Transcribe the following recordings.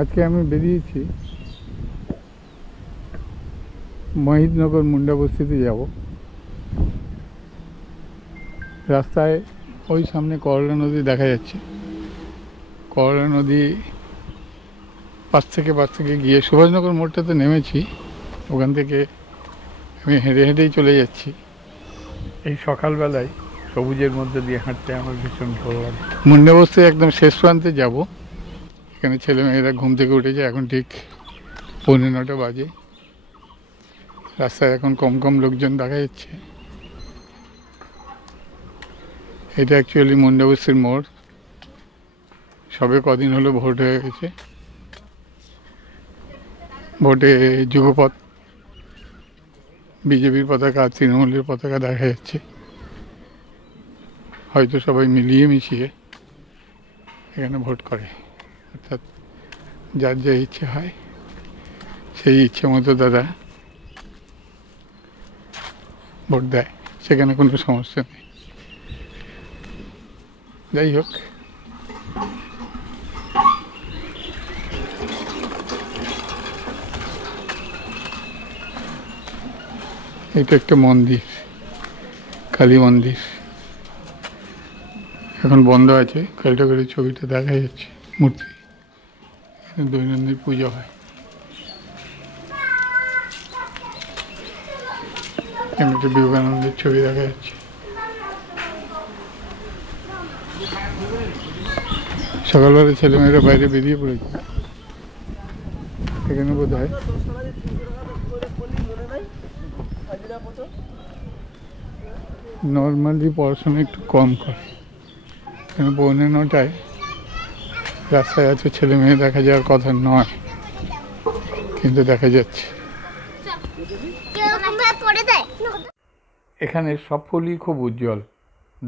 আজকে আমি বেরিয়েছি মহিদনগর মুন্ডা বস্তিতে যাব। রাস্তায় ওই সামনে করলা নদী দেখা যাচ্ছে। করলা নদী পাশ থেকে গিয়ে সুভাষনগর মোড়টাতে নেমেছি, ওখান থেকে আমি হেঁটে হেঁটেই চলে যাচ্ছি। এই সকালবেলায় সবুজের মধ্যে দিয়ে হাঁটতে আমার ভীষণ ভালো লাগে। মুন্ডা বস্তি একদম শেষ প্রান্তে যাব। এখানে ছেলেমেয়েরা ঘুম থেকে উঠেছে, এখন ঠিক 9:45 বাজে। রাস্তায় এখন কম লোকজন দেখা যাচ্ছে। এটা অ্যাকচুয়ালি মুন্ডা বস্তির মোড়। সবে কদিন হলো ভোট হয়ে গেছে। ভোটে যুগপথ, বিজেপির পতাকা, তৃণমূলের পতাকা দেখা যাচ্ছে। হয়তো সবাই মিলিয়ে মিশিয়ে এখানে ভোট করে, অর্থাৎ যার যা ইচ্ছে হয় সেই ইচ্ছে মতো তারা ভোট দেয়, সেখানে কোনো সমস্যা নেই। যাই হোক, এটা একটা মন্দির, কালী মন্দির। এখন বন্ধ আছে, কালটা করে ছবিটা দেখা যাচ্ছে মূর্তি। দৈনন্দিন পুজো হয়। একটা বিবেকানন্দের ছবি দেখা যাচ্ছে। সকালবেলা ছেলেমেয়েরা বাইরে বেরিয়ে পড়েছে। এখানে বোধ হয় নর্মালি পড়াশোনা একটু কম করে। এখানে 9:45 রাস্তায় আছে, ছেলে মেয়ে দেখা যাওয়ার কথা নয়, কিন্তু দেখা যাচ্ছে। এখানে সব ফুলই খুব উজ্জ্বল,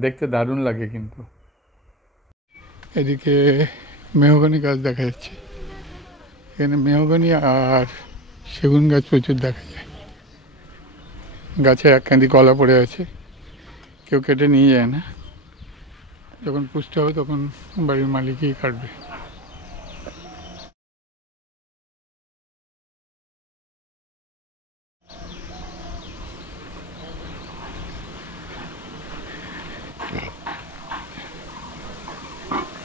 দেখতে দারুণ লাগে। কিন্তু এদিকে মেহগনি গাছ দেখা যাচ্ছে। এখানে মেহগনি আর সেগুন গাছ প্রচুর দেখা যায়। গাছে একখানি কলা পড়ে আছে, কেউ কেটে নিয়ে যায় না। যখন পুষ্ট হবে তখন বাড়ির মালিকই কাটবে।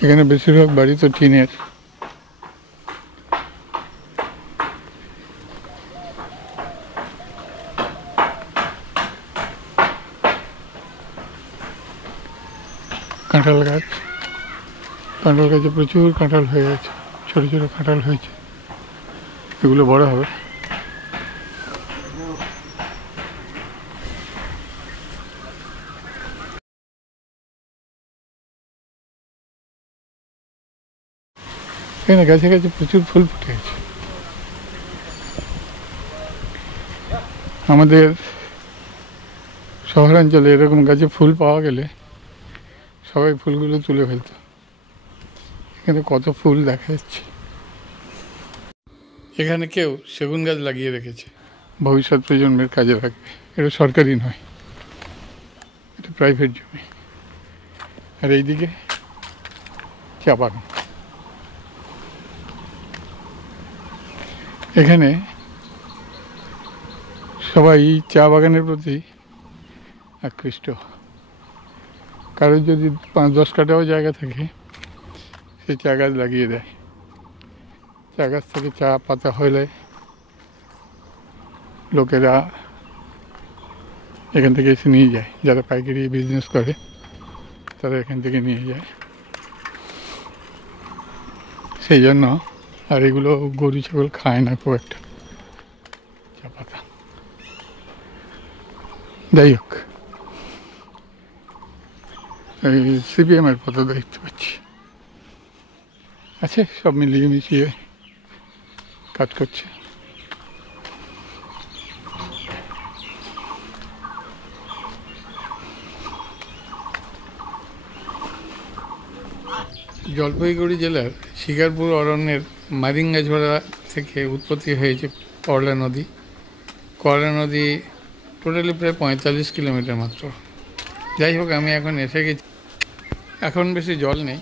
এখানে বেশিরভাগ বাড়ি তো টিনের। কাঁঠাল গাছে প্রচুর কাঁঠাল হয়ে গেছে, ছোট ছোট কাঁঠাল হয়েছে, এগুলো বড় হবে। এখানে গাছে গাছে প্রচুর ফুল ফুটে গেছে। আমাদের শহরাঞ্চলে এরকম গাছে ফুল পাওয়া গেলে সবাই ফুলগুলো তুলে ফেলত। এখানে কত ফুল দেখা যাচ্ছে। এখানে কেউ সেগুন গাছ লাগিয়ে রেখেছে, ভবিষ্যৎ প্রজন্মের কাজে লাগবে। এটা সরকারি নয়, এটা প্রাইভেট জমি। আর এইদিকে চা বাগান। এখানে সবাই চা বাগানের প্রতি আকৃষ্ট। কারোর যদি 5-10 কাঠাও জায়গা থাকে, সে চা গাছ লাগিয়ে দেয়। চা গাছ থেকে চা পাতা হলে লোকেরা এখান থেকে এসে নিয়ে যায়। যারা পাইকারি বিজনেস করে তারা এখান থেকে নিয়ে যায়। সেই জন্য আর এগুলো গরু ছাগল খায় না খুব একটা, চা পাতা। যাই হোক, এই সিপিএমের পথে দেখতে পাচ্ছি আছে, সব মিলিয়ে মিশিয়ে কাজ করছে। জলপাইগুড়ি জেলার শিকারপুর অরণ্যের মারিঙ্গাঝোড়া থেকে উৎপত্তি হয়েছে করলা নদী। করলা নদী টোটালি প্রায় 45 কিলোমিটার মাত্র। যাই হোক, আমি এখন এসে গেছি। এখন বেশি জল নেই,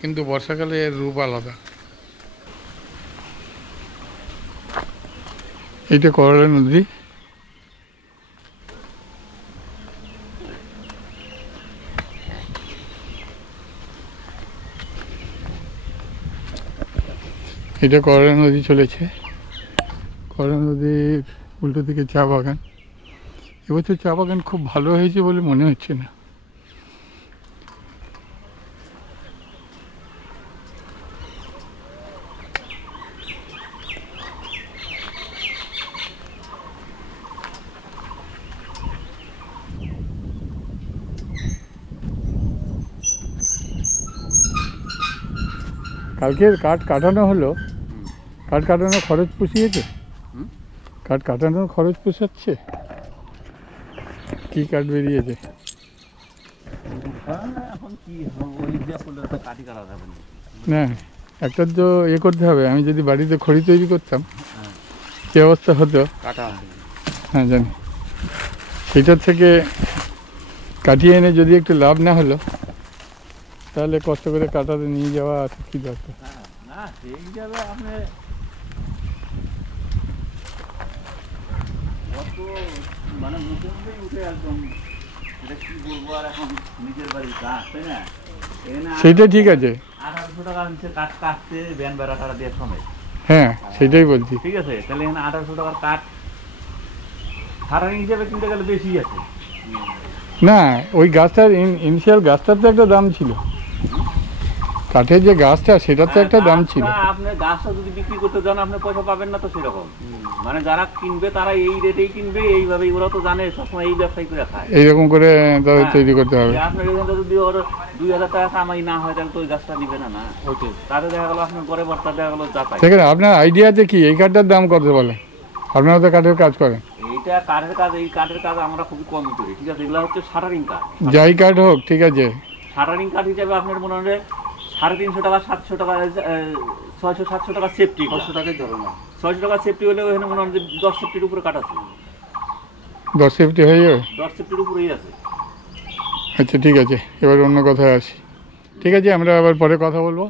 কিন্তু বর্ষাকালে এর রূপ আলাদা। এইটা করলা নদী। এটা করলা নদী চলেছে। করলা নদীর উল্টো দিকে চা বাগান। এবছর চা বাগান খুব ভালো হয়েছে বলে মনে হচ্ছে না। কালকের কাঠ কাটানো হলো, কাঠ কাটানোর খরচ পুষিয়েছে? কাঠ কাটানোর খরচ পুষাচ্ছে? কি কাঠ বেরিয়েছে? না, একটা তো করতে হবে। আমি যদি বাড়িতে খড়ি তৈরি করতাম কি অবস্থা হতো। হ্যাঁ জানি। সেটার থেকে কাটিয়ে এনে যদি একটু লাভ না হলো তাহলে কষ্ট করে কাটাতে নিয়ে যাওয়া আছে কি দরকার। সেইটা ঠিক আছে, হ্যাঁ সেটাই বলছি। ঠিক আছে, তাহলে এখানে 1800 টাকার কাঠ সারানি হিসেবে কিনতে গেলে বেশি আছে না। ওই গাছটার ইনিশিয়াল গাছটার তো একটা দাম ছিল, কাঠের যে গাছটা সেটার তো একটা দাম ছিল। আপনি গাছটা যদি বিক্রি করতে যান আপনি পয়সা পাবেন না তো সেরকম। মানে যারা কিনবে তারা এই রেটেই কিনবে, এইভাবে ওরা তো জানে সবসময় এই ব্যবসায়ী করে খায়। এইরকম করে তাদের তৈরি করতে হবে। আপনার এখানে যদি ওর 2000 টাকা কামাই না হয় তাহলে তো ওই গাছটা নিবে না। না তাহলে দেখা গেল আপনার ঘরে বর্তা দেখা গেল যাতায়াত। দেখেন আপনার আইডিয়াতে কি এই কাঠটার দাম কত বলে? আপনারা তো কাঠের কাজ করেন। এইটা কাঠের কাজ, এই কাঠের কাজ আমরা খুবই কম করি। ঠিক আছে, এগুলো হচ্ছে শাটারিং কাঠ। যাই কাঠ হোক ঠিক আছে, শাটারিং কাঠ হিসাবে আপনার মনে হয় 350 টাকা 700 টাকা 600-700 টাকা সেফটি। 600 টাকাই ধরো না, 600 টাকা সেফটি হলে ওখানে মনে হয় 10 সেফটির উপরে কাঠ আছে। 10 সেফটি হয়ে যাবে? 10 সেফটির উপরেই আছে। আচ্ছা ঠিক আছে, এবার অন্য কথায় আসি। ঠিক আছে, আমরা আবার পরে কথা বলবো।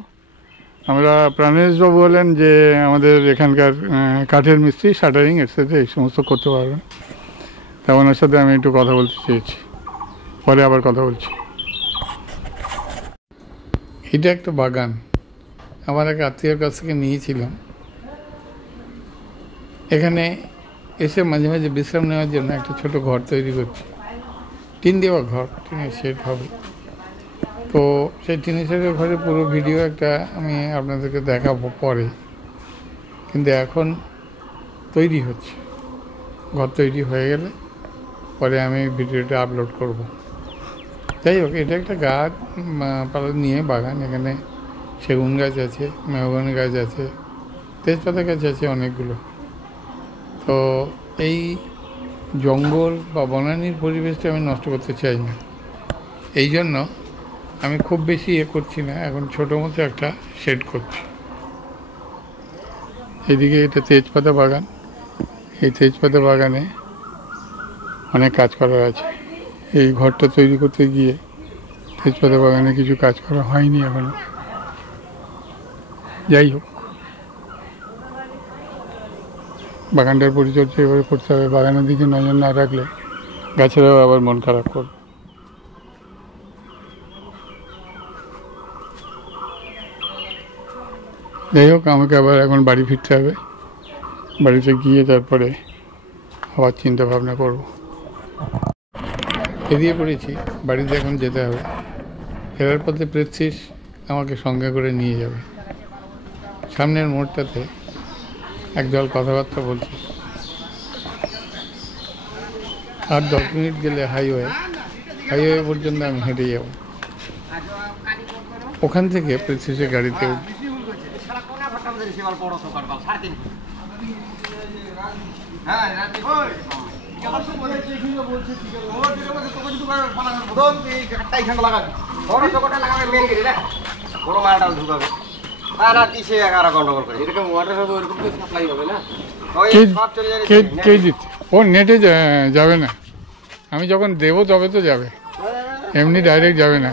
আমরা প্রাণেশবাবু বলেন যে আমাদের এখানকার কাঠের মিস্ত্রি, শাটারিং এটসেট্রা এই সমস্ত করতে পারবেন। তা ওনার সাথে আমি একটু কথা বলতে চেয়েছি, পরে আবার কথা বলছি। এটা একটা বাগান, আমার এক আত্মীয়র কাছ থেকে নিয়েছিলাম। এখানে এসে মাঝে মাঝে বিশ্রাম নেওয়ার জন্য একটা ছোট ঘর তৈরি করছি। টিন দেওয়া ঘর, টিনের শেড হবে। তো সেই টিনের শেডের ঘরে পুরো ভিডিও একটা আমি আপনাদেরকে দেখাবো পরে, কিন্তু এখন তৈরি হচ্ছে। ঘর তৈরি হয়ে গেলে পরে আমি ভিডিওটা আপলোড করব। যাই হোক, এটা একটা গাছ পালা নিয়ে বাগান। এখানে সেগুন গাছ আছে, মেহগনি গাছ আছে, তেজপাতা গাছ আছে অনেকগুলো। তো এই জঙ্গল বা বনানীর পরিবেশটা আমি নষ্ট করতে চাই না, এই জন্য আমি খুব বেশি করছি না। এখন ছোটো মতো একটা শেড করছি। এদিকে এটা তেজপাতা বাগান। এই তেজপাতা বাগানে অনেক কাজ করার আছে। এই ঘরটা তৈরি করতে গিয়ে তেজপাতা বাগানে কিছু কাজ করা হয়নি এখনো। যাই হোক, বাগানটার পরিচর্যা এভাবে করতে হবে। বাগানের দিকে নজর না রাখলে গাছেরাও আবার মন খারাপ করবে। যাই হোক, আমাকে আবার এখন বাড়ি ফিরতে হবে। বাড়িতে গিয়ে তারপরে আবার চিন্তা ভাবনা করব। বেরিয়ে পড়েছি, বাড়িতে এখন যেতে হবে। ফেরার পথে প্রেসিস আমাকে সঙ্গে করে নিয়ে যাবে। সামনের মোড়টাতে একদল কথাবার্তা বলছি। আর 10 মিনিট গেলে হাইওয়ে পর্যন্ত আমি হেঁটে যাব। ওখান থেকে প্রেসিসের গাড়িতে উঠব। ও নেটে যাবে না, আমি যখন দেবো তবে তো যাবে, এমনি ডাইরেক্ট যাবে না।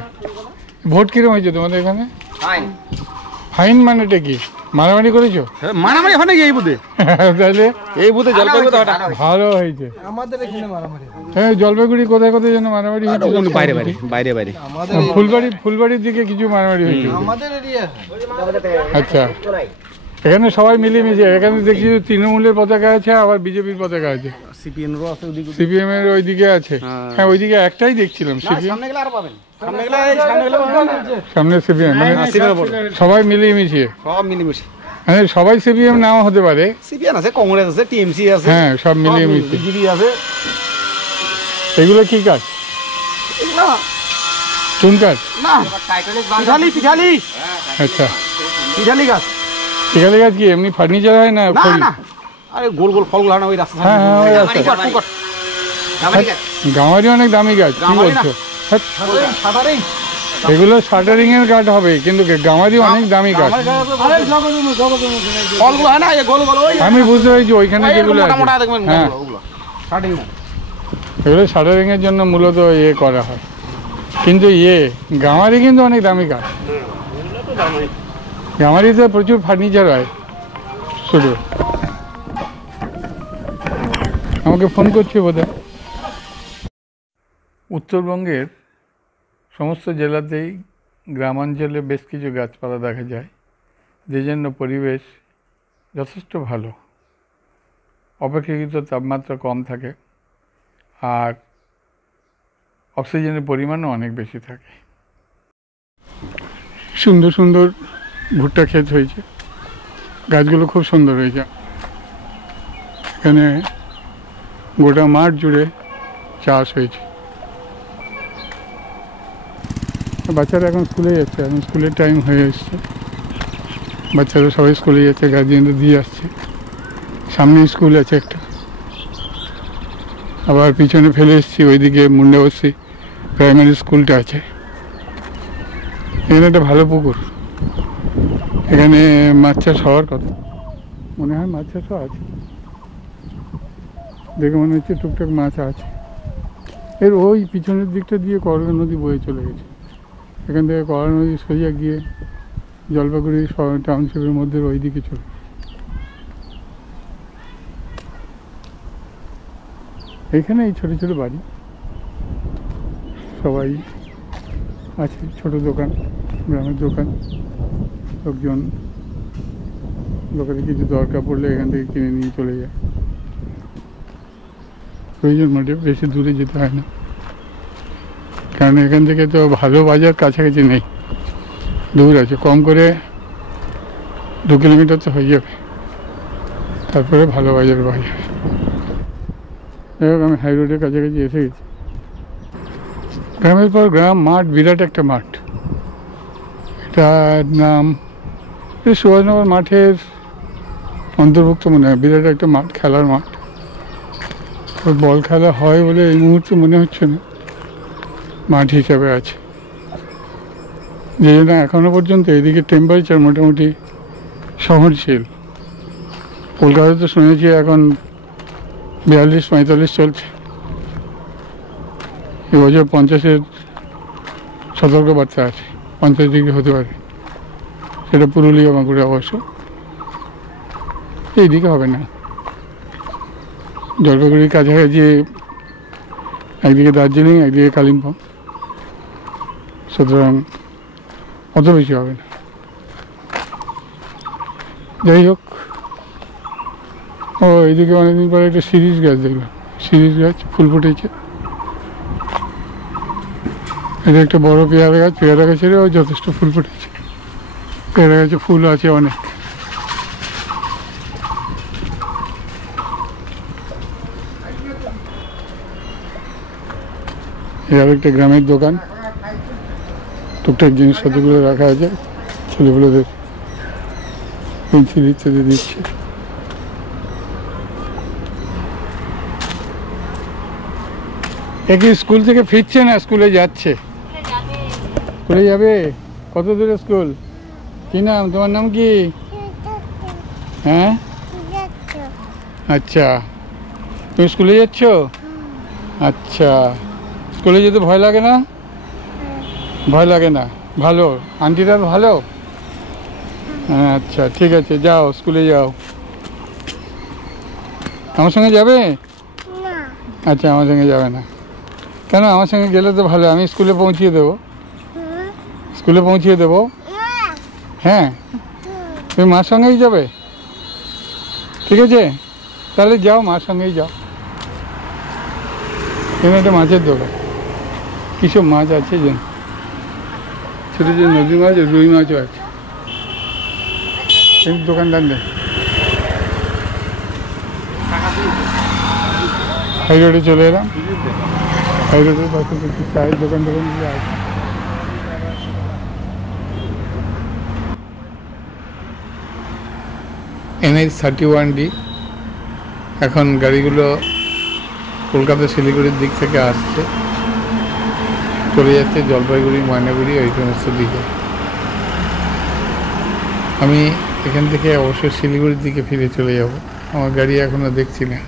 ভোট কিরম হয়েছে তোমাদের এখানে? ফাইন মানেটা কি? মারামারি করেছো? মারামারি হয় নাকি এই বুথে? তাহলে এই বুথে জলপাইগুড়ি ভালো হয়েছে। আমাদের এখানে মারামারি হয়। হ্যাঁ, জলপাইগুড়ি কোথায় কোথায় যেন মারামারি হয়েছে। বাইরে বাইরে বাইরে বাইরে ফুলবাড়ির দিকে কিছু মারামারি হয়েছে। আমাদের এরিয়া আচ্ছা, এখানে সবাই মিলেমিশে। এখানে দেখছি তৃণমূলের পতাকা আছে, আবার বিজেপির পতাকা আছে, সিপিএনেরও আছে ওদিকে। সিপিএম এর ওইদিকে আছে। হ্যাঁ, ওইদিকে একটাই দেখছিলাম সিপিএম, সামনে গেলে আর পাবেন, সামনে গেলে সামনে গেলে সামনে সিপিএম, মানে সবাই মিলেমিশে। সব মিলেমিশে। মানে সবাই সিপিএম নাও হতে পারে, সিপিএন আছে, কংগ্রেস আছে, টিএমসি আছে, হ্যাঁ সব মিলেমিশে। বিজেপি আছে। এগুলো কি কাজ? এগুলো চুন কাজ? না, পিঠালি পিঠালি আচ্ছা, পিঠালি গাছ। এখানে কাজ কি এমনি ফার্নিচার হয় না? না না, আরে গোল গোল ফলগুলো হয় না ওই রাস্তা। হ্যাঁ হ্যাঁ, ওই রাস্তা। গামারি অনেক দামি গাছ, কি বলছো? এগুলো শাটারিং এর কাঠ হবে, কিন্তু গামারি অনেক দামি কাঠ। ফলগুলো হয় না এই গোল গোল ওই। আমি বুঝতে পেরেছি ওইখানে যেগুলো মোটা মোটা আছে। দেখবেন হ্যাঁ, ওগুলো শাটিং না। এগুলো শাটারিং এর জন্য মূলত ইয়ে করা হয়, কিন্তু গামারি কিন্তু অনেক দামি কাঠ। গামারিতে প্রচুর ফার্নিচার হয়। শুধু আমাকে ফোন করছে বোধহয়। উত্তরবঙ্গের সমস্ত জেলাতেই গ্রামাঞ্চলে বেশ কিছু গাছপালা দেখা যায়, যে জন্য পরিবেশ যথেষ্ট ভালো। অপেক্ষাকৃত তাপমাত্রা কম থাকে, আর অক্সিজেনের পরিমাণও অনেক বেশি থাকে। সুন্দর সুন্দর ভুট্টা ক্ষেত হয়েছে, গাছগুলো খুব সুন্দর হয়েছে। এখানে গোটা মাঠ জুড়ে চাষ হয়েছে। বাচ্চারা এখন স্কুলে যাচ্ছে, এখন স্কুলের টাইম হয়ে এসছে। বাচ্চারা সবাই স্কুলে যাচ্ছে, গার্জিয়ানরা দিয়ে আসছে। সামনে স্কুল আছে একটা, আবার পিছনে ফেলে এসেছি ওইদিকে মুন্ডাবস্তি প্রাইমারি স্কুলটা আছে। এখানে একটা ভালো পুকুর, এখানে মাছ চাষ হওয়ার কথা, মনে হয় মাছ চাষও আছে। দেখে মনে হচ্ছে টুকটাক মাছ আছে। এর ওই পিছনের দিকটা দিয়ে করলা নদী বয়ে চলে গেছে। এখান থেকে করলা নদী সোজা গিয়ে জলপাইগুড়ি টাউনশিপের মধ্যে ওই দিকে চলে গেছে। এখানে এই ছোটো ছোটো বাড়ি, সবাই আছে, ছোট দোকান, গ্রামের দোকান। লোকজন লোকের কিছু দরকার পড়লে এখান থেকে কিনে নিয়ে চলে যায়। প্রয়োজন মতে বেশি দূরে যেতে হয় না, কারণ এখান থেকে তো ভালো বাজার কাছাকাছি নেই, দূর আছে। কম করে 2 কিলোমিটার তো হয়ে যাবে, তারপরে ভালো বাজার পাওয়া যাবে। যাই হোক, আমি হাই রোডের কাছাকাছি এসে গেছি। গ্রামের পর গ্রাম, মাঠ, বিরাট একটা মাঠ। এটার নাম সুভাষনগর মাঠের অন্তর্ভুক্ত মনে হয়। বিরাট একটা মাঠ, খেলার মাঠ। বল খেলা হয় বলে এই মুহূর্তে মনে হচ্ছে না, মাঠ হিসাবে আছে। যে জন্য এখনো পর্যন্ত এদিকে টেম্পারেচার মোটামুটি সহনশীল। কলকাতায় তো শুনেছি এখন 42-45 চলছে। এবছর 50-এর সতর্কবার্তা আছে, 50 ডিগ্রি হতে পারে। সেটা পুরুলিয়া বাঁকুড়া অবশ্য, এইদিকে হবে না। জলপাইগুড়ির কাছাকাছি একদিকে দার্জিলিং, একদিকে কালিম্পং, সুতরাং অত বেশি হবে না। যাই হোক, ও এইদিকে অনেকদিন পরে একটা শিরীষ গাছ দেখলাম। শিরীষ গাছ ফুল ফুটেছে। এটা একটা বড় পেয়ারা গাছ, পেয়ারা গাছেরও যথেষ্ট ফুল ফুটেছে। পেয়ারা গাছে ফুল আছে অনেক। এর একটা গ্রামের দোকান, টুকটাক জিনিসপত্রগুলো রাখা আছে, ছেলেগুলোদের পেন্সিল ইত্যাদি দিচ্ছে। একই স্কুল থেকে ফিরছে না স্কুলে যাচ্ছে? স্কুলে যাবে? কত দূরে স্কুল? কি নাম তোমার? নাম কি? হ্যাঁ, আচ্ছা, তুমি স্কুলে যাচ্ছ? আচ্ছা, স্কুলে যেতে ভয় লাগে না? ভয় লাগে না? ভালো, আন্টিরা ভালো? আচ্ছা ঠিক আছে, যাও স্কুলে যাও। আমার সঙ্গে যাবে? আচ্ছা আমার সঙ্গে যাবে না কেন? আমার সঙ্গে গেলে তো ভালো, আমি স্কুলে পৌঁছিয়ে দেবো। স্কুলে পৌঁছিয়ে দেবো। হ্যাঁ, তুমি মার সঙ্গেই যাবে? ঠিক আছে, তাহলে যাও, মার সঙ্গেই যাও। এখানে একটা মাছের দোকান, কিসব মাছ আছে যেন, ছোটো ছোটো নদী মাছ, রুই মাছও আছে। এই দোকানদার নেই। হাই রোডে চলে এলাম, হাই রোডের পাশে কিছু চায়ের দোকান টোকানগুলো আছে। NH-31D। এখন গাড়িগুলো কলকাতা শিলিগুড়ির দিক থেকে আসছে, চলে যাচ্ছে জলপাইগুড়ি, ময়নাগুড়ি, ওই সমস্ত দিকে। আমি এখান থেকে অবশ্য শিলিগুড়ির দিকে ফিরে চলে যাব। আমার গাড়ি এখনও দেখছি না,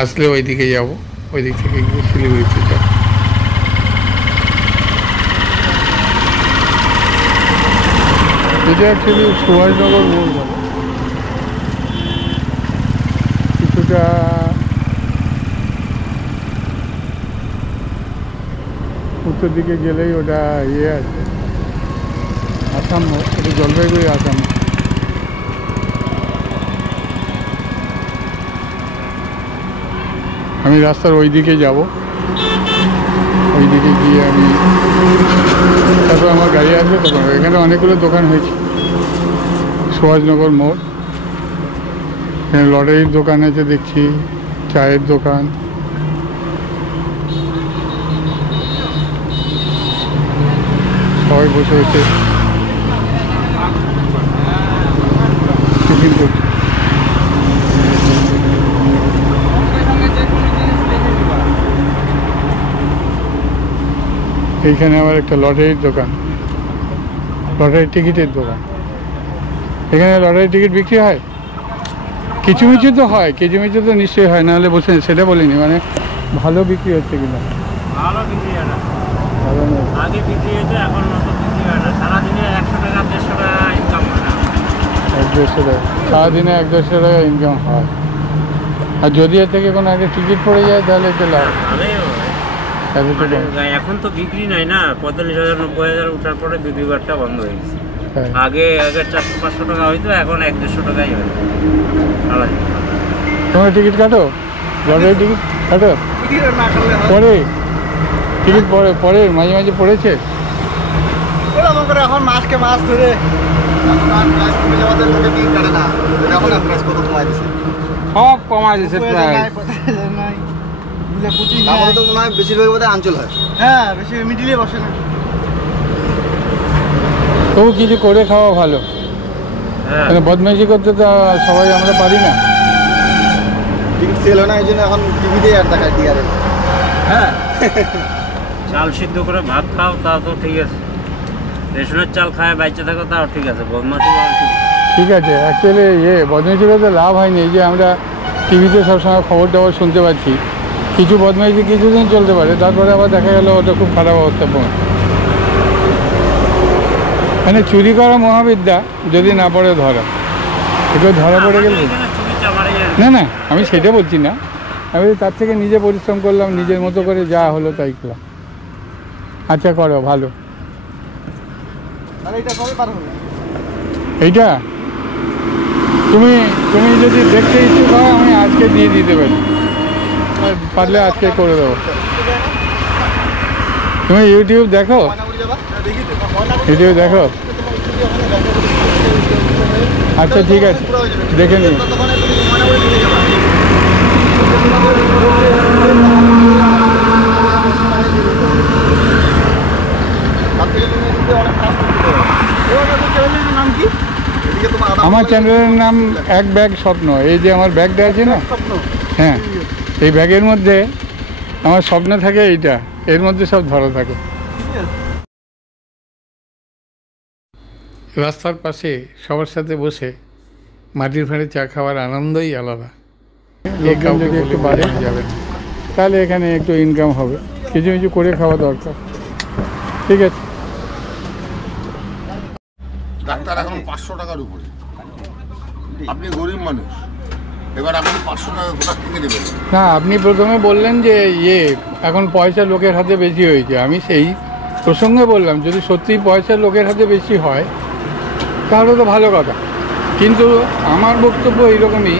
আসলে ওই দিকে যাব, ওই দিক থেকে গিয়ে শিলিগুড়িতে যাব। এটা অ্যাকচুয়ালি সুভাষনগর মোড় বলে। কিছুটা উত্তর দিকে গেলেই ওটা ইয়ে আছে, আসাম মোড়, এটা জলপাইগুড়ি আসাম মোড়। আমি রাস্তার ওই দিকে যাব, ওই দিকে গিয়ে আমি তারপর আমার গাড়ি আসবে তখন। এখানে অনেকগুলো দোকান হয়েছে, সুভাষনগর মোড়, এখানে লটারির দোকান আছে দেখছি, চায়ের দোকান, সবাই বসে বসে টিফিন করছে। এইখানে আবার একটা লটারির দোকান, লটারির টিকিটের দোকান। এখানে লটারির টিকিট বিক্রি হয়, কিছু মিছু তো হয়, কিছু মিছু তো নিশ্চয়ই হয়, নাহলে বসে সেটা বলিনি, মানে ভালো বিক্রি হচ্ছে কিনা। ভালো বিক্রি হয় না, ভালো নয়, আগে বিক্রি হয়েছে, এখন অত বিক্রি হয় না। সারাদিনে 100 টাকা 150 টাকা ইনকাম হয় না। 100-150 টাকা সারাদিনে, 100-150 টাকা ইনকাম হয়। আর যদি এর থেকে কোনো একটা টিকিট পড়ে যায় তাহলে একটু লাভ। এখন তো বিক্রি নাই না, 45,000 90,000 উঠার পরে বিক্রি বাট্টা বন্ধ হয়ে গেছে। আগে 400-500 টাকা হইতো, এখন 150 টাকাই হয় সারাদিন। তোমরা টিকিট কাটো, লটারির টিকিট কাটো? না করলে পরে টিকিট পরে মাঝে মাঝে পড়েছে। এরকম করে এখন মাসকে মাস ধরে সব কমাই দিছে প্রায়। বেশিরভাগ বোধহয় আঞ্চল হয়। হ্যাঁ, বেশি মিডিলে বসে না। তবু কিছু করে খাওয়া ভালো, হ্যাঁ, মানে বদমাইশি করতে তো সবাই আমরা পারি না। টিকিট সেল হয় না, এই জন্য এখন টিভিতে আর দেখায় টিআরএল। হ্যাঁ, চাল সিদ্ধ করে ভাত খাও তাও তো ঠিক আছে, রেশনের চাল খায় বাচ্চা থাকো তাও ঠিক আছে, বদমাশি করা ঠিক আছে। ঠিক আছে, অ্যাকচুয়ালি বদমাইশি করতে লাভ হয়নি। এই যে আমরা টিভিতে সবসময় খবর টবর শুনতে পাচ্ছি, কিছু বদমাইশি কিছুদিন চলতে পারে, তারপরে আবার দেখা গেল ওটা খুব খারাপ অবস্থা পৌঁছে। মানে চুরি করা মহাবিদ্যা, যদি না পড়ে ধরা, একটু ধরা পড়ে গেলে। এখানে চুরি চামারি আর না না, আমি সেটা বলছি না, আমি তার থেকে নিজে পরিশ্রম করলাম, নিজের মতো করে যা হলো তাই করলাম। আচ্ছা করো, ভালো। আর এটা কবে পার হবে? এইটা তুমি তুমি যদি দেখতে ইচ্ছুক হয়, আমি আজকে দিয়ে দিতে পারি, আর পারলে আজকে করে দেবো। তুমি ইউটিউব দেখো? ময়নাগুড়ি যাবা? দেখি তো। ইউটিউব দেখো? আচ্ছা ঠিক আছে, দেখে নিই। ততক্ষণে তুমি ময়নাগুড়ি চলে যাবা। তার থেকে তুমি এদিকে অনেক কাজ করতে পারো। চ্যানেলের নাম কি? এদিকে তোমার আমার চ্যানেলের নাম এক ব্যাগ স্বপ্ন। এই যে আমার ব্যাগটা আছে না, স্বপ্ন। হ্যাঁ, এই ব্যাগের মধ্যে আমার স্বপ্ন থাকে, এইটা এর মধ্যে সব ধরা থাকে। রাস্তার পাশে সবার সাথে বসে মাটির ভাঁড়ে চা খাওয়ার আনন্দই আলাদা। লোকজন যদি একটু বাড়ে যাবে, তাহলে এখানে একটু ইনকাম হবে, কিছু কিছু করে খাওয়া দরকার। ঠিক আছে। ডাক্তার এখন 500 500 টাকার উপরে। আপনি গরিব মানুষ, এবার আপনি 500 টাকা কোথা থেকে দেবেন? না, আপনি প্রথমে বললেন যে এখন পয়সা লোকের হাতে বেশি হয়েছে। আমি সেই প্রসঙ্গে বললাম, যদি সত্যি পয়সা লোকের হাতে বেশি হয় তাহলে তো ভালো কথা, কিন্তু আমার বক্তব্য এইরকমই,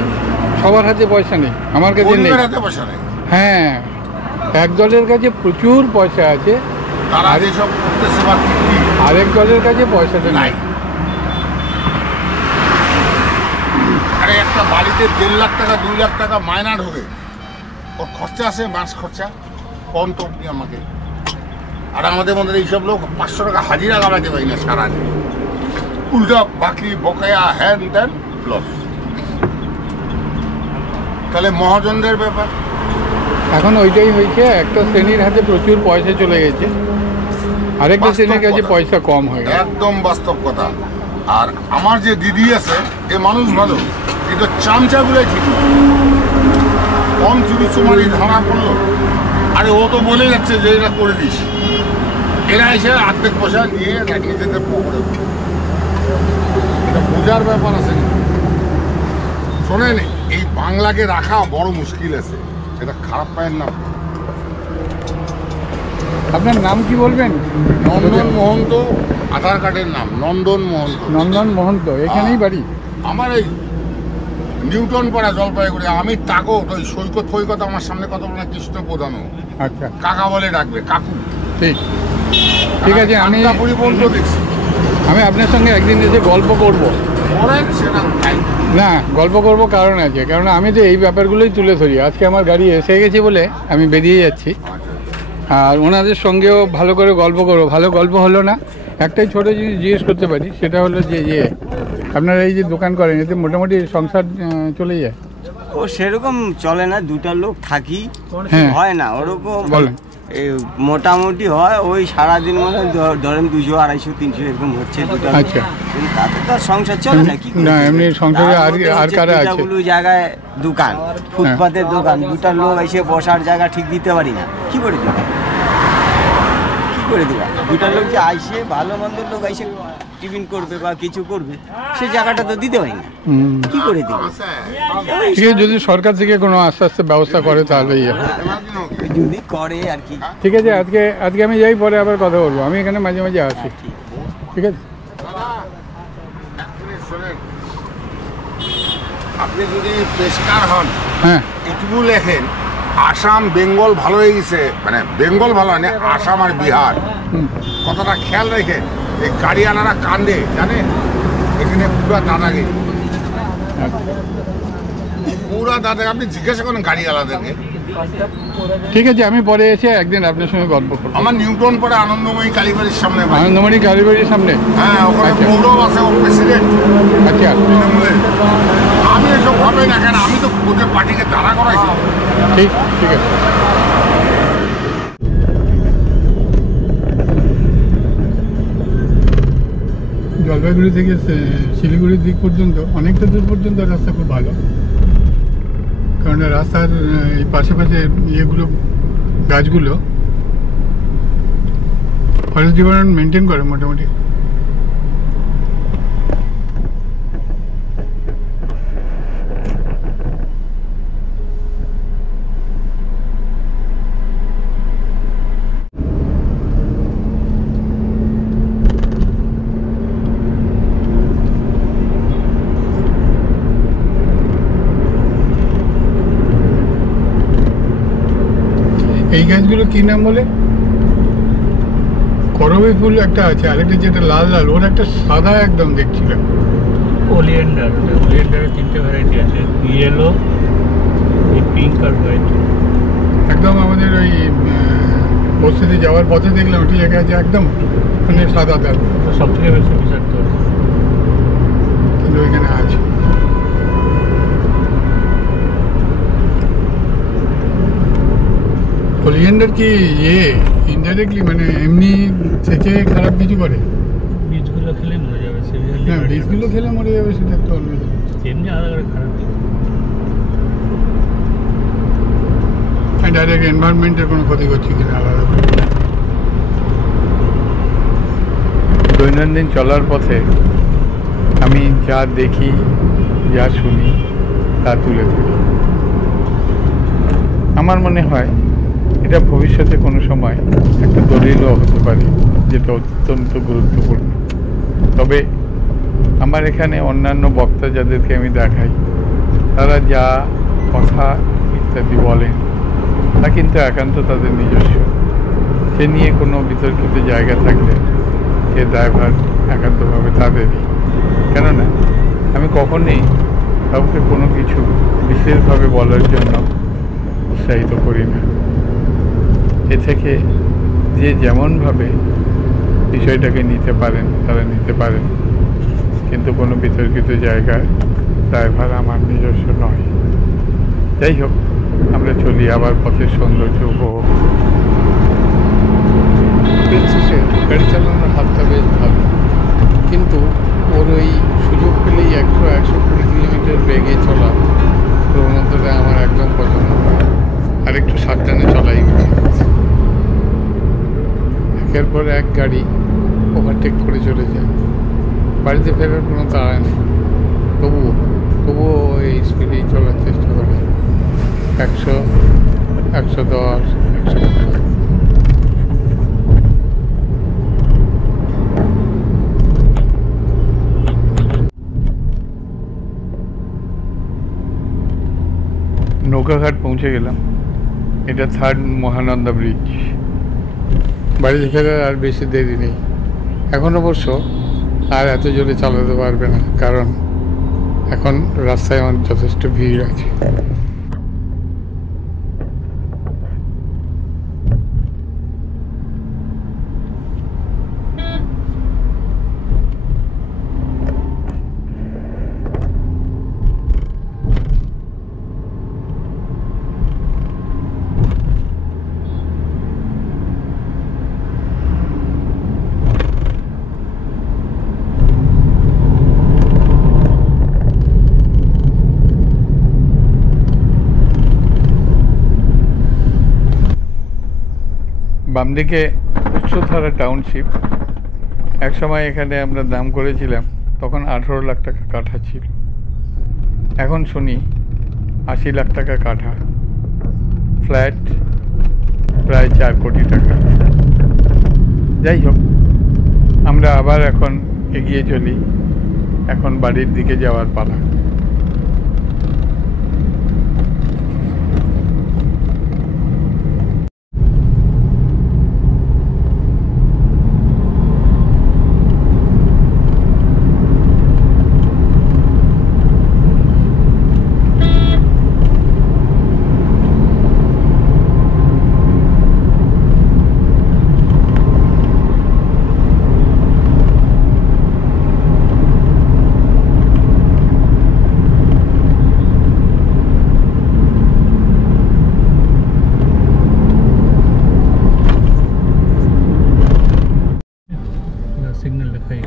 সবার হাতে পয়সা নেই, আমার কাছে নেই। গরিবের হাতে পয়সা নেই। হ্যাঁ, এক দলের কাছে প্রচুর পয়সা আছে, তারা যেসব করতেছে বা কি আরেক দলের কাছে পয়সাটা নাই। নাই। আরে একটা বাড়িতে 1.5 লাখ টাকা 2 লাখ টাকা মায়না ঢোকে, ওর খরচা আছে, মাস খরচা কম তো আপনি আমাকে। আর আমাদের মধ্যে এইসব লোক 500 টাকা হাজিরা কামাতে পারি না সারাদিন, উল্টা বাকি বকেয়া হ্যান ত্যান লস। তাহলে মহাজনদের ব্যাপার। এখন ওইটাই হয়েছে, একটা শ্রেণীর হাতে প্রচুর পয়সা চলে গেছে, আরেকটা বাস্তব শ্রেণীর কাছে কথা। পয়সা কম হয়ে গেছে। একদম বাস্তব কথা। আর আমার যে দিদি আছে, এ মানুষ ভালো, কিন্তু চামচাগুলোই ঠিক না। কম চুরি চুমারি ধরা পড়লো, আরে ও তো বলে যাচ্ছে যে এটা করে দিস, এরা এসে অর্ধেক পয়সা নিয়ে নিজেদের পকেটে। এটা বোঝার ব্যাপার আছে। শোনেন, এই বাংলাকে রাখা বড় মুশকিল আছে, এটা খারাপ পায়ের নাম। আপনার নাম কি বলবেন? নন্দন মহন্ত, আধার কার্ডের নাম নন্দন মহন্ত। নন্দন মহন্ত, এখানেই বাড়ি? আমার এই নিউটন পাড়া, জলপাইগুড়ি। আমি তাকো ওই সৈকত ফৈকত আমার সামনে কত বড় কৃষ্ণ প্রধান, আচ্ছা, কাকা বলে ডাকবে, কাকু। ঠিক ঠিক আছে, আমি পরিবর্তন দেখছি। আপনার সঙ্গে একদিন এসে গল্প করব। করেন সেটা তাই। না, গল্প করব কারণ আছে, কারণ আমি তো এই ব্যাপারগুলোই তুলে ধরি। আজকে আমার গাড়ি এসে গেছে বলে আমি বেরিয়ে যাচ্ছি, আর ওনাদের সঙ্গেও ভালো করে গল্প করবো। ভালো গল্প হলো না, একটাই ছোটো জিনিস জিজ্ঞেস করতে পারি, সেটা হলো যে আপনারা এই যে দোকান করেন, এতে মোটামুটি সংসার চলে যায়? ও সেরকম চলে না, দুটা লোক থাকি, হ্যাঁ। হয় না ওরকম। বলেন। এই মোটামুটি হয়, ওই সারাদিন মানে ধরেন 200 250 300 এরকম হচ্ছে দুটা লোক। আচ্ছা। কিন্তু তাতে তো আর সংসার চলে না। কি করে না, চলবে? এমনি সংসারে তার আর মধ্যে হচ্ছে কারা আছে? দুটাগুলো জায়গায় দোকান, ফুটপাতের দোকান, দুটা লোক এসে বসার জায়গা ঠিক দিতে পারি না। কি করে দিবা? কি করে দিবা? দুটা লোক যে আইসে, ভালো মন্দ লোক আইসে টিফিন করবে বা কিছু করবে, সে জায়গাটা তো দিতে পারি না। কি করে দিবে? ঠিক আছে, যদি সরকার থেকে কোনো আস্তে আস্তে ব্যবস্থা করে তাহলে যদি করে আর কি। ঠিক আছে। আজকে আমি যাই, পরে আবার কথা বলবো। আমি এখানে মাঝে মাঝে আসি, ঠিক আছে? শোনেন, আপনি যদি পেশকার হন, হ্যাঁ, এটুকু লেখেন আসাম বেঙ্গল ভালো হয়ে গেছে, মানে বেঙ্গল ভালো হয় না, আসাম আর বিহার। কথাটা খেয়াল রেখেন, এই গাড়িওয়ালারা কান্দে, জানেন, এখানে পুরা দাদাগিরি, পুরা দাদা। আপনি জিজ্ঞাসা করেন গাড়িওয়ালাদেরকে। ঠিক আছে, আমি পরে এসে একদিন আপনার সঙ্গে গল্প করবো। আমার নিউটন পরে আনন্দময়ী কালীবাড়ির সামনে বাড়ি। আনন্দমণি কালীবাড়ির সামনে? হ্যাঁ, ওখানে আচ্ছা। গৌরব আছে, ওর প্রেসিডেন্ট আচ্ছা, তৃণমূলের। আমি এসব ভাবে না, কেন আমি তো ওদের পার্টিকে দাঁড়া করাইছি। ঠিক ঠিক আছে। জলপাইগুড়ি থেকে শিলিগুড়ির দিক পর্যন্ত অনেকটা দূর পর্যন্ত রাস্তা খুব ভালো, কারণ রাস্তার এই পাশে ইয়েগুলো, গাছগুলো ফরেস্ট ডিপার্টমেন্ট মেনটেন করে মোটামুটি। এই গাছগুলো কি নাম বলে? করবী ফুল একটা আছে, আরেকটা যেটা লাল লাল, ওর একটা সাদা একদম দেখছিলাম। ওলিয়েন্ডার, ওলিয়েন্ডারের 3টে ভ্যারাইটি আছে, ইয়েলো, পিঙ্ক আর হোয়াইট। একদম আমাদের ওই বস্তিতে যাওয়ার পথে দেখলাম ওটি জায়গা আছে একদম, মানে সাদা দাগ, সব থেকে বেশি বিষাক্ত, কিন্তু ওইখানে আছে। ওলিয়েন্ডার কি ইনডাইরেক্টলি মানে এমনি থেকে খারাপ কিছু করে? বীজগুলো খেলে মরে যাবে, হ্যাঁ, বীজগুলো খেলে মরে যাবে, সেটা তো অন্য জিনিস। এমনি আলাদা করে খারাপ দিকে। ডাইরেক্ট এনভায়রনমেন্টের কোনো ক্ষতি করছে কিনা আলাদা করে। দৈনন্দিন চলার পথে আমি যা দেখি যা শুনি তা তুলে ধরি। আমার মনে হয় এটা ভবিষ্যতে কোনো সময় একটা দলিলও হতে পারে, যেটা অত্যন্ত গুরুত্বপূর্ণ। তবে আমার এখানে অন্যান্য বক্তা যাদেরকে আমি দেখাই, তারা যা কথা ইত্যাদি বলেন তা কিন্তু একান্ত তাদের নিজস্ব। সে নিয়ে কোনো বিতর্কিত জায়গা থাকলে সে দায়ভার একান্তভাবে তাদেরই। কেননা আমি কখনোই কাউকে কোনো কিছু বিশেষভাবে বলার জন্য উৎসাহিত করি না। এ থেকে যে যেমনভাবে বিষয়টাকে নিতে পারেন তারা নিতে পারেন, কিন্তু কোনো বিতর্কিত জায়গায় দায়ভার আমার নিজস্ব নয়। যাই হোক, আমরা চলি আবার পথের সৌন্দর্য উপভোগ। গাড়ি চালানোর হাতটা বেশ ভালো, কিন্তু ওর ওই সুযোগ পেলেই 100-120 কিলোমিটার বেগে চলা প্রবণতাটা আমার একদম পছন্দ নয়। আর একটু সাবধানে চলাই উচিত। একের পর এক গাড়ি ওভারটেক করে চলে যায়, বাড়িতে ফেরার কোনো তাড়া নেই, তবুও এই স্পিডেই চলার চেষ্টা করে। 100, 110, 120। নৌকাঘাট পৌঁছে গেলাম। এটা 3rd মহানন্দা ব্রিজ। বাড়িতে ফেরার আর বেশি দেরি নেই। এখন অবশ্য আর এত জোরে চালাতে পারবে না, কারণ এখন রাস্তায় আমার যথেষ্ট ভিড় আছে। বাম দিকে উচ্চধারা টাউনশিপ। একসময় এখানে আমরা দাম করেছিলাম, তখন 18 লাখ টাকা কাঠা ছিল। এখন শুনি 80 লাখ টাকা কাঠা, ফ্ল্যাট প্রায় 4 কোটি টাকা। যাই হোক, আমরা আবার এখন এগিয়ে চলি। এখন বাড়ির দিকে যাওয়ার পালা। সিগন্যাল লেখাই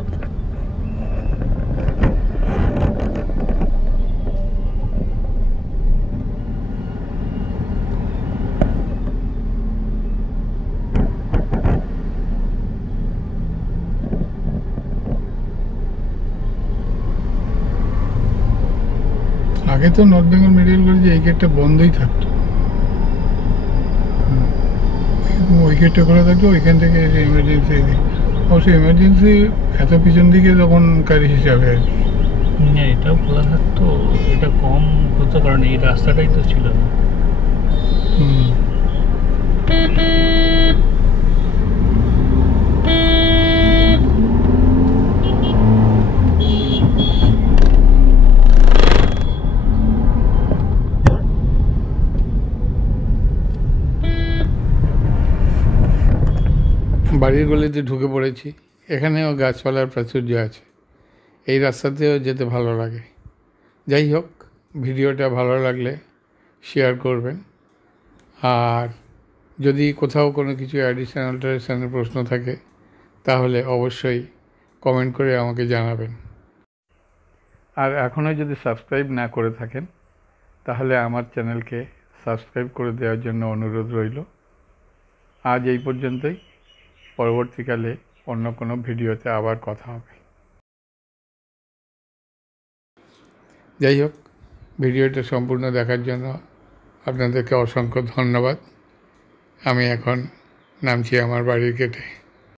আগে তো নর্থ বেঙ্গল মেডিকেল কলেজে এই গেটটা বন্ধই থাকতো। ওই গেটটা খোলা থাকতো, ওইখান থেকে এমার্জেন্সি। অবশ্যই এমার্জেন্সি এত পিছন দিকে তখন গাড়ি হিসাবে আর কি। এটাও খোলা থাকতো, এটা কম হতো কারণ এই রাস্তাটাই তো ছিল না। বাড়ির গলিতে ঢুকে পড়েছি। এখানেও গাছপালার প্রাচুর্য আছে, এই রাস্তাতেও যেতে ভালো লাগে। যাই হোক, ভিডিওটা ভালো লাগলে শেয়ার করবেন, আর যদি কোথাও কোনো কিছু অল্টারেশনের প্রশ্ন থাকে তাহলে অবশ্যই কমেন্ট করে আমাকে জানাবেন। আর এখনও যদি সাবস্ক্রাইব না করে থাকেন তাহলে আমার চ্যানেলকে সাবস্ক্রাইব করে দেওয়ার জন্য অনুরোধ রইল। আজ এই পর্যন্তই। পরবর্তীকালে অন্য কোনো ভিডিওতে আবার কথা হবে। যাই হোক, ভিডিওটা সম্পূর্ণ দেখার জন্য আপনাদেরকে অসংখ্য ধন্যবাদ। আমি এখন নামছি আমার বাড়ির গেটে।